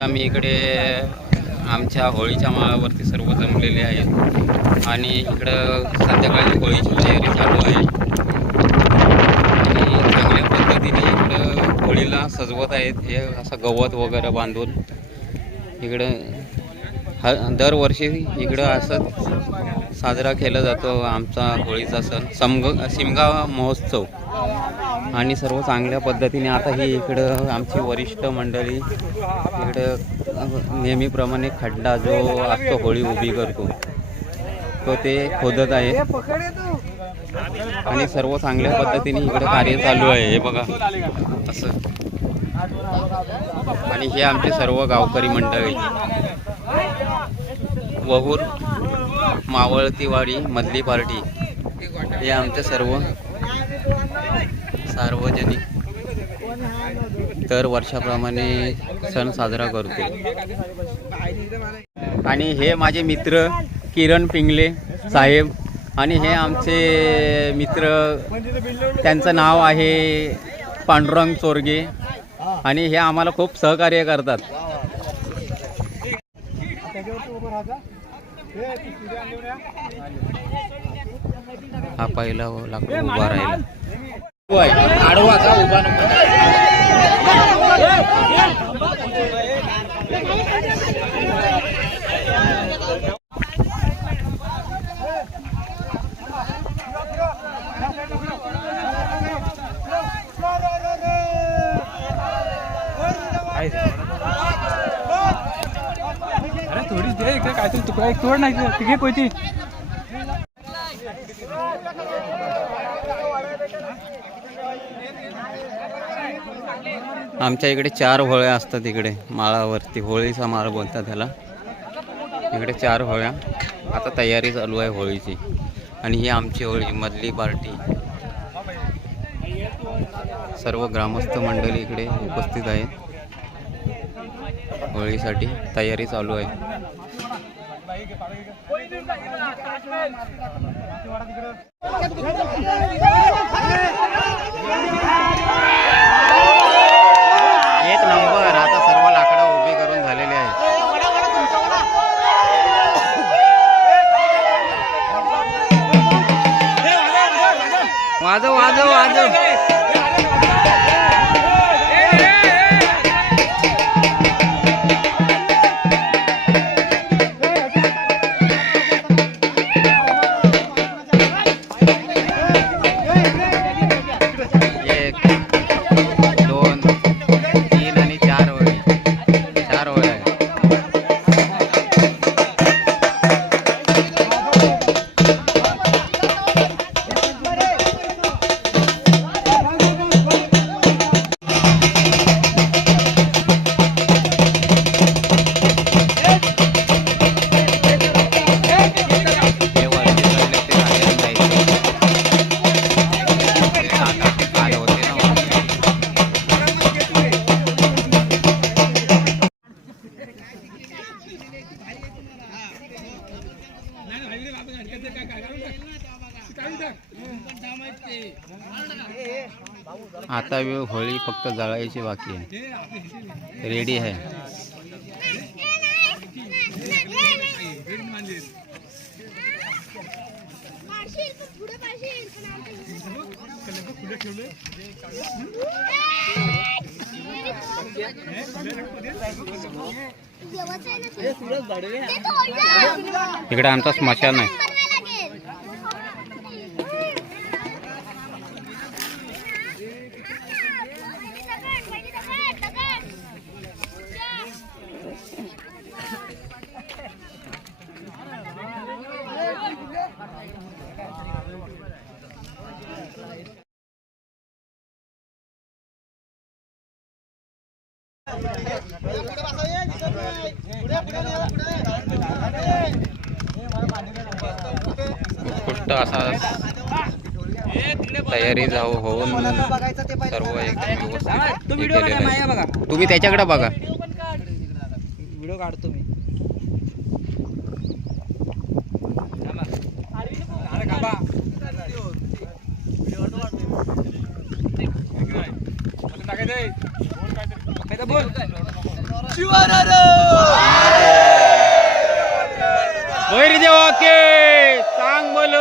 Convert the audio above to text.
आम्ही इकडे आमच्या होळीच्या माळावरती सर्व जमलेले आहेत आणि इकडं संध्याकाळी होळीची तयारी चालू आहे आणि चांगल्या पद्धतीने इकडं होळीला सजवत आहेत. हे असं गवत वगैरे बांधून इकडं दरवर्षी इकडं असं साजरा केला जातो आमचा होळीचा सण शिमगा महोत्सव. आणि सर्व चांगल्या पद्धतीने आता ही इकडं आमची वरिष्ठ मंडळी इकडं नेहमीप्रमाणे खड्डा जो असतो होळी उभी करतो तो ते खोदत आहे आणि सर्व चांगल्या पद्धतीने इकडं कार्य चालू आहे. हे बघा असं. आणि हे आमचे सर्व गावकरी मंडळी वहूर मावळतीवाडी मधली पार्टी हे आमचे सर्व सार्वजनिक दर वर्षाप्रमाणे सण साजरा करतो. आणि हे माझे मित्र किरण पिंगले साहेब आणि हे आमचे मित्र त्यांचं नाव आहे पांडुरंग चोरगे आणि हे आम्हाला खूप सहकार्य करतात. हा पहिला लाकूड उभा राहिला आडवाचा उभा अरे थोडीच दे इकडे काय तू तुकडा एक तोड नाही तिघे कोयती. आमच्या इकडे 4 होळ्या असतात. इकडे माळावरती होळीचा माळ बोलतात त्याला. इकडे 4 होळ्या आता तयारी चालू आहे होळीची. आणि ही आमची होळी मधली पार्टी. सर्व ग्रामस्थ मंडळी इकडे उपस्थित आहेत. होळीसाठी तयारी चालू आहे. एक नंबर. आता सर्व लाकडं उभी करून झालेले आहेत. वाजव वाजव वाजव. आता होळी फक्त जळायची बाकी आहे. रेडी आहे. इकडे आमचा स्मशान आहे. उत्कृष्ट असा तयारी होऊन सर्व एकदम व्यवस्थित केलेलं आहे. तुम्ही त्याच्याकडे बघा. व्हिडिओ काढतो मी. बोल बैरी देवा के चांग बोल